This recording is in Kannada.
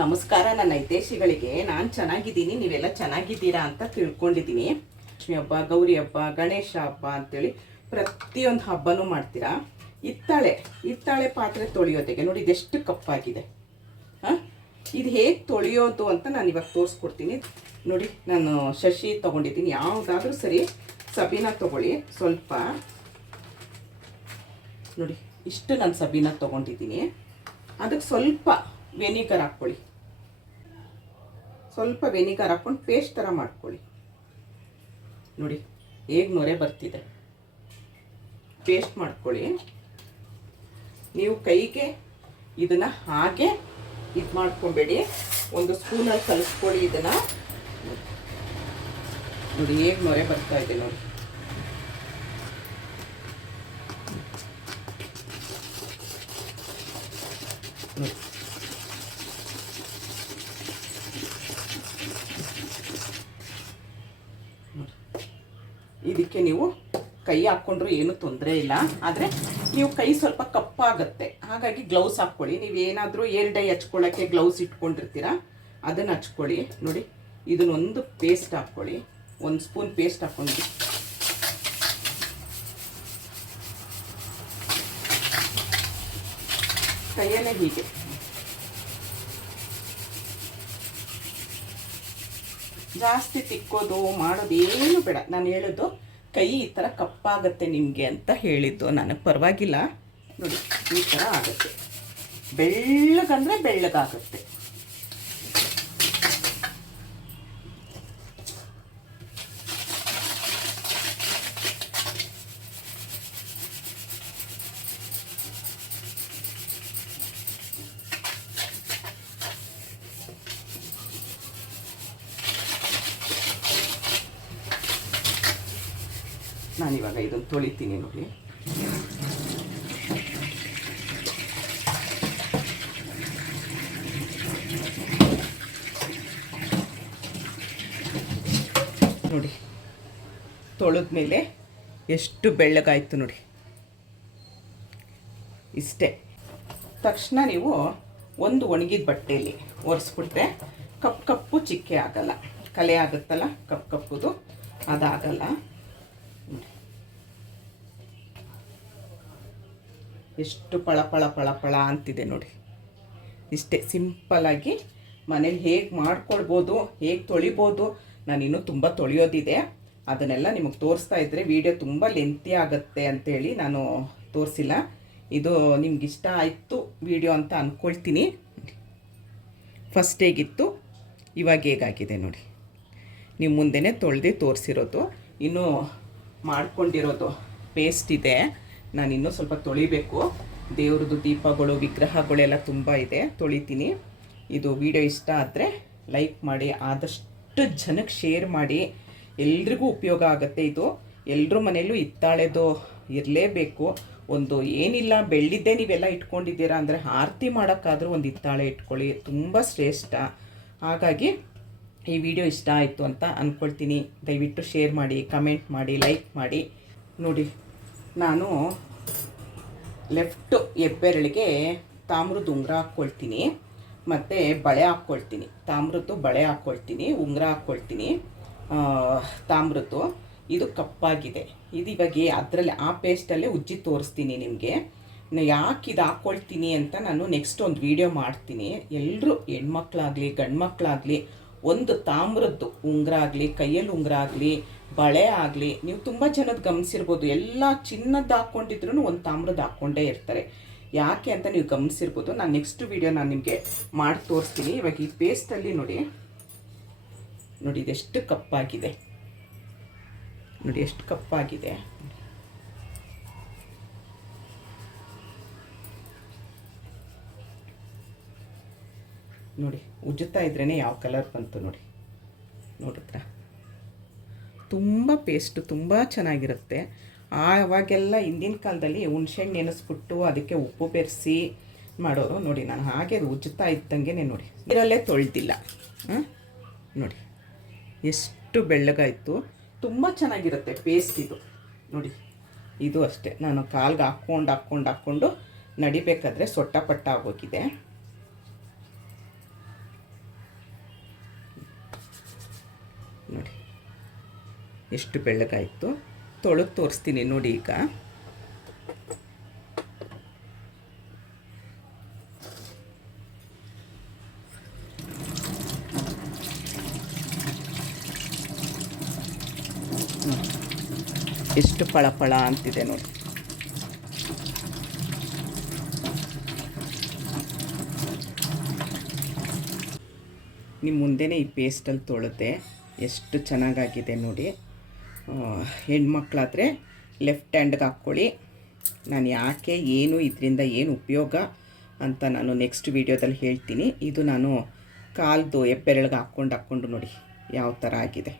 ನಮಸ್ಕಾರ ನನ್ನ ಹಿತೈಷಿಗಳಿಗೆ. ನಾನು ಚೆನ್ನಾಗಿದ್ದೀನಿ, ನೀವೆಲ್ಲ ಚೆನ್ನಾಗಿದ್ದೀರಾ ಅಂತ ತಿಳ್ಕೊಂಡಿದ್ದೀನಿ. ಲಕ್ಷ್ಮಿ ಹಬ್ಬ, ಗೌರಿ ಹಬ್ಬ, ಗಣೇಶ ಹಬ್ಬ ಅಂತೇಳಿ ಪ್ರತಿಯೊಂದು ಹಬ್ಬನೂ ಮಾಡ್ತೀರಾ. ಹಿತ್ತಾಳೆ ಪಾತ್ರೆ ತೊಳೆಯೋದಕ್ಕೆ ನೋಡಿ ಇದೆಷ್ಟು ಕಪ್ಪಾಗಿದೆ. ಇದು ಹೇಗೆ ತೊಳೆಯೋದು ಅಂತ ನಾನು ಇವಾಗ ತೋರಿಸ್ಕೊಡ್ತೀನಿ. ನೋಡಿ, ನಾನು ಶಶಿ ತೊಗೊಂಡಿದ್ದೀನಿ. ಯಾವುದಾದ್ರೂ ಸರಿ, ಸಬೀನ ತೊಗೊಳ್ಳಿ. ಸ್ವಲ್ಪ ನೋಡಿ, ಇಷ್ಟು ನಾನು ಸಬೀನ ತೊಗೊಂಡಿದ್ದೀನಿ. ಅದಕ್ಕೆ ಸ್ವಲ್ಪ ವೆನಿಗರ್ ಹಾಕ್ಕೊಳ್ಳಿ. ಸ್ವಲ್ಪ ವೆನಿಗರ್ ಹಾಕ್ಕೊಂಡು ಪೇಸ್ಟ್ ಥರ ಮಾಡ್ಕೊಳ್ಳಿ. ನೋಡಿ ಹೇಗೆ ನೊರೆ ಬರ್ತಿದೆ. ಪೇಸ್ಟ್ ಮಾಡ್ಕೊಳ್ಳಿ. ನೀವು ಕೈಗೆ ಇದನ್ನು ಹಾಗೆ ಇದು ಮಾಡ್ಕೊಬೇಡಿ, ಒಂದು ಸ್ಪೂನಲ್ಲಿ ಕಲಿಸ್ಕೊಳ್ಳಿ. ಇದನ್ನು ನೋಡಿ ಹೇಗೆ ನೊರೆ ಬರ್ತಾ ಇದೆ ನೋಡಿ. ನೋಡಿ ಇದಕ್ಕೆ ನೀವು ಕೈ ಹಾಕ್ಕೊಂಡ್ರು ಏನೂ ತೊಂದರೆ ಇಲ್ಲ. ಆದರೆ ನೀವು ಕೈ ಸ್ವಲ್ಪ ಕಪ್ಪಾಗುತ್ತೆ, ಹಾಗಾಗಿ ಗ್ಲೌಸ್ ಹಾಕ್ಕೊಳ್ಳಿ. ನೀವೇನಾದರೂ ಏರ್ ಡೈ ಹಚ್ಕೊಳ್ಳೋಕ್ಕೆ ಗ್ಲೌಸ್ ಇಟ್ಕೊಂಡಿರ್ತೀರ, ಅದನ್ನು ಹಚ್ಕೊಳ್ಳಿ. ನೋಡಿ, ಇದನ್ನೊಂದು ಪೇಸ್ಟ್ ಹಾಕ್ಕೊಳ್ಳಿ. 1 ಸ್ಪೂನ್ ಪೇಸ್ಟ್ ಹಾಕ್ಕೊಂಡು ಕೈಯಲ್ಲೇ ಹೀಗೆ ಜಾಸ್ತಿ ತಿಕ್ಕೋದು ಮಾಡೋದು ಏನು ಬೇಡ. ನಾನು ಹೇಳೋದು ಕೈ ಈ ಥರ ಕಪ್ಪಾಗುತ್ತೆ ನಿಮಗೆ ಅಂತ ಹೇಳಿದ್ದು. ನನಗೆ ಪರವಾಗಿಲ್ಲ. ನೋಡಿ ಈ ಥರ ಆಗುತ್ತೆ. ಬೆಳ್ಳಗಂದರೆ ಬೆಳ್ಳಗಾಗುತ್ತೆ. ನಾನಿವಾಗ ಇದನ್ನು ತೊಳಿತೀನಿ. ನೋಡಿ ನೋಡಿ ತೊಳೆದ್ಮೇಲೆ ಎಷ್ಟು ಬೆಳ್ಳಗಾಯ್ತು ನೋಡಿ. ಇಷ್ಟೇ. ತಕ್ಷಣ ನೀವು ಒಂದು ಒಣಗಿದ ಬಟ್ಟೆಯಲ್ಲಿ ಒರೆಸ್ಬಿಟ್ರೆ ಕಪ್ಪು ಚಿಕ್ಕೆ ಆಗಲ್ಲ. ಕಲೆ ಆಗುತ್ತಲ್ಲ ಕಪ್ಪುದು, ಅದಾಗಲ್ಲ. ಎಷ್ಟು ಪಳ ಪಳ ಪಳ ಪಳ ಅಂತಿದೆ ನೋಡಿ. ಇಷ್ಟೇ ಸಿಂಪಲ್ಲಾಗಿ ಮನೇಲಿ ಹೇಗೆ ಮಾಡ್ಕೊಳ್ಬೋದು, ಹೇಗೆ ತೊಳಿಬೋದು. ನಾನಿನ್ನೂ ತುಂಬ ತೊಳೆಯೋದಿದೆ, ಅದನ್ನೆಲ್ಲ ನಿಮಗೆ ತೋರಿಸ್ತಾ ಇದ್ದರೆ ವಿಡಿಯೋ ತುಂಬ ಲೆಂತಿ ಆಗುತ್ತೆ ಅಂಥೇಳಿ ನಾನು ತೋರಿಸಿಲ್ಲ. ಇದು ನಿಮ್ಗೆ ಇಷ್ಟ ಆಯಿತು ವಿಡಿಯೋ ಅಂತ ಅಂದ್ಕೊಳ್ತೀನಿ. ಫಸ್ಟ್ ಹೇಗಿತ್ತು, ಇವಾಗ ಹೇಗಾಗಿದೆ ನೋಡಿ. ನೀವು ಮುಂದೆನೇ ತೊಳೆದು ತೋರಿಸಿರೋದು. ಇನ್ನೂ ಮಾಡ್ಕೊಂಡಿರೋದು ಪೇಸ್ಟ್ ಇದೆ, ನಾನು ಇನ್ನೂ ಸ್ವಲ್ಪ ತೊಳಿಬೇಕು. ದೇವ್ರದ್ದು ದೀಪಗಳು, ವಿಗ್ರಹಗಳೆಲ್ಲ ತುಂಬ ಇದೆ, ತೊಳಿತೀನಿ. ಇದು ವಿಡಿಯೋ ಇಷ್ಟ ಆದರೆ ಲೈಕ್ ಮಾಡಿ, ಆದಷ್ಟು ಜನಕ್ಕೆ ಶೇರ್ ಮಾಡಿ. ಎಲ್ರಿಗೂ ಉಪಯೋಗ ಆಗುತ್ತೆ ಇದು. ಎಲ್ಲರ ಮನೆಯಲ್ಲೂ ಹಿತ್ತಾಳೆದು ಇರಲೇಬೇಕು. ಒಂದು ಏನಿಲ್ಲ, ಬೆಳ್ಳಿದ್ದೇ ನೀವೆಲ್ಲ ಇಟ್ಕೊಂಡಿದ್ದೀರಾ ಅಂದರೆ ಆರತಿ ಮಾಡೋಕ್ಕಾದರೂ ಒಂದು ಹಿತ್ತಾಳೆ ಇಟ್ಕೊಳ್ಳಿ, ತುಂಬ ಶ್ರೇಷ್ಠ. ಹಾಗಾಗಿ ಈ ವಿಡಿಯೋ ಇಷ್ಟ ಆಯಿತು ಅಂತ ಅಂದ್ಕೊಳ್ತೀನಿ. ದಯವಿಟ್ಟು ಶೇರ್ ಮಾಡಿ, ಕಮೆಂಟ್ ಮಾಡಿ, ಲೈಕ್ ಮಾಡಿ. ನೋಡಿ, ನಾನು ಲೆಫ್ಟ್ ಹೆಬ್ಬೆರಳಿಗೆ ತಾಮ್ರದ ಉಂಗುರ ಹಾಕ್ಕೊಳ್ತೀನಿ, ಮತ್ತು ಬಳೆ ಹಾಕ್ಕೊಳ್ತೀನಿ. ತಾಮ್ರದ್ದು ಬಳೆ ಹಾಕ್ಕೊಳ್ತೀನಿ, ಉಂಗುರ ಹಾಕ್ಕೊಳ್ತೀನಿ ತಾಮ್ರದ್ದು. ಇದು ಕಪ್ಪಾಗಿದೆ. ಇದು ಇವಾಗ ಅದರಲ್ಲಿ ಆ ಪೇಸ್ಟಲ್ಲೇ ಉಜ್ಜಿ ತೋರಿಸ್ತೀನಿ ನಿಮಗೆ. ಯಾಕೆ ಇದು ಹಾಕ್ಕೊಳ್ತೀನಿ ಅಂತ ನಾನು ನೆಕ್ಸ್ಟ್ ಒಂದು ವಿಡಿಯೋ ಮಾಡ್ತೀನಿ. ಎಲ್ಲರೂ ಹೆಣ್ಮಕ್ಳಾಗಲಿ ಗಂಡು ಮಕ್ಕಳಾಗಲಿ ಒಂದು ತಾಮ್ರದ್ದು ಉಂಗುರ ಆಗಲಿ, ಕೈಯಲ್ಲಿ ಉಂಗುರ ಆಗಲಿ, ಬಳೆ ಆಗಲಿ, ನೀವು ತುಂಬ ಜನದ ಗಮನಿಸಿರ್ಬೋದು. ಎಲ್ಲ ಚಿನ್ನದ್ದು ಹಾಕ್ಕೊಂಡಿದ್ರು ಒಂದು ತಾಮ್ರದ್ದು ಹಾಕ್ಕೊಂಡೇ ಇರ್ತಾರೆ. ಯಾಕೆ ಅಂತ ನೀವು ಗಮನಿಸಿರ್ಬೋದು. ನಾನು ನೆಕ್ಸ್ಟ್ ವಿಡಿಯೋ ನಾನು ನಿಮಗೆ ಮಾಡಿ ತೋರಿಸ್ತೀನಿ. ಇವಾಗ ಈ ಪೇಸ್ಟಲ್ಲಿ ನೋಡಿ ಇದೆಷ್ಟು ಕಪ್ಪಾಗಿದೆ ನೋಡಿ, ಎಷ್ಟು ಕಪ್ಪಾಗಿದೆ. ನೋಡಿ ಉಜ್ಜುತ್ತಾ ಇದ್ರೇ ಯಾವ ಕಲರ್ ಬಂತು ನೋಡಿ. ನೋಡಿದ್ರ ತುಂಬ ಪೇಸ್ಟು ತುಂಬ ಚೆನ್ನಾಗಿರುತ್ತೆ. ಆವಾಗೆಲ್ಲ ಹಿಂದಿನ ಕಾಲದಲ್ಲಿ ಹುಣ್ಸೆಹಣ್ಣು ನೆನೆಸ್ಬಿಟ್ಟು ಅದಕ್ಕೆ ಉಪ್ಪು ಬೆರೆಸಿ ಮಾಡೋರು. ನೋಡಿ ನಾನು ಹಾಗೆ ಅದು ಉಜ್ಜುತ್ತಾ ಇದ್ದಂಗೆ ನೋಡಿ, ನೀರಲ್ಲೇ ತೊಳೆದಿಲ್ಲ. ನೋಡಿ ಎಷ್ಟು ಬೆಳ್ಳಗಾಯಿತು. ತುಂಬ ಚೆನ್ನಾಗಿರುತ್ತೆ ಪೇಸ್ಟ್ ಇದು. ನೋಡಿ ಇದು ಅಷ್ಟೇ, ನಾನು ಕಾಲ್ಗೆ ಹಾಕ್ಕೊಂಡು ನಡಿಬೇಕಾದ್ರೆ ಸೊಟ್ಟ ಪಟ್ಟ ಆಗೋಗಿದೆ. ಎಷ್ಟು ಬೆಳ್ಳಗಾಯಿತು. ತೊಳೆದು ತೋರಿಸ್ತೀನಿ ನೋಡಿ. ಈಗ ಎಷ್ಟು ಪಳ ಅಂತಿದೆ ನೋಡಿ. ನಿಮ್ಮ ಮುಂದೆನೇ ಈ ಪೇಸ್ಟಲ್ಲಿ ತೊಳೆದೆ, ಎಷ್ಟು ಚೆನ್ನಾಗಾಗಿದೆ ನೋಡಿ. ಹೆಣ್ಮಕ್ಳಾದರೆ ಲೆಫ್ಟ್ ಹ್ಯಾಂಡ್ಗೆ ಹಾಕ್ಕೊಳ್ಳಿ. ನಾನು ಯಾಕೆ ಏನು ಇದರಿಂದ ಏನು ಉಪಯೋಗ ಅಂತ ನಾನು ನೆಕ್ಸ್ಟ್ ವೀಡಿಯೋದಲ್ಲಿ ಹೇಳ್ತೀನಿ. ಇದು ನಾನು ಕಾಲ್ದು ಹೆಬ್ಬೆರಳಿಗೆ ಹಾಕ್ಕೊಂಡು ನೋಡಿ ಯಾವ ಥರ ಆಗಿದೆ.